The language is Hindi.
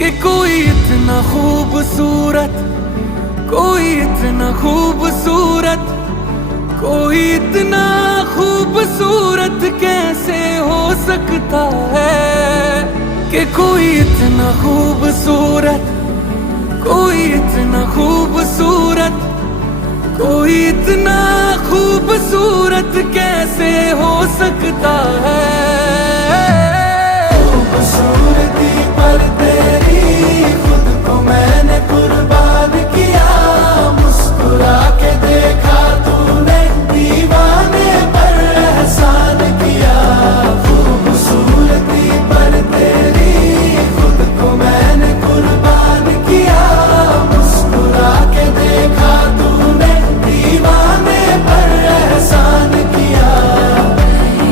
कि कोई इतना खूबसूरत, कोई इतना खूबसूरत, कोई इतना खूबसूरत कैसे हो सकता है। कि कोई इतना खूबसूरत, कोई इतना खूबसूरत, कोई इतना खूबसूरत कैसे हो सकता है।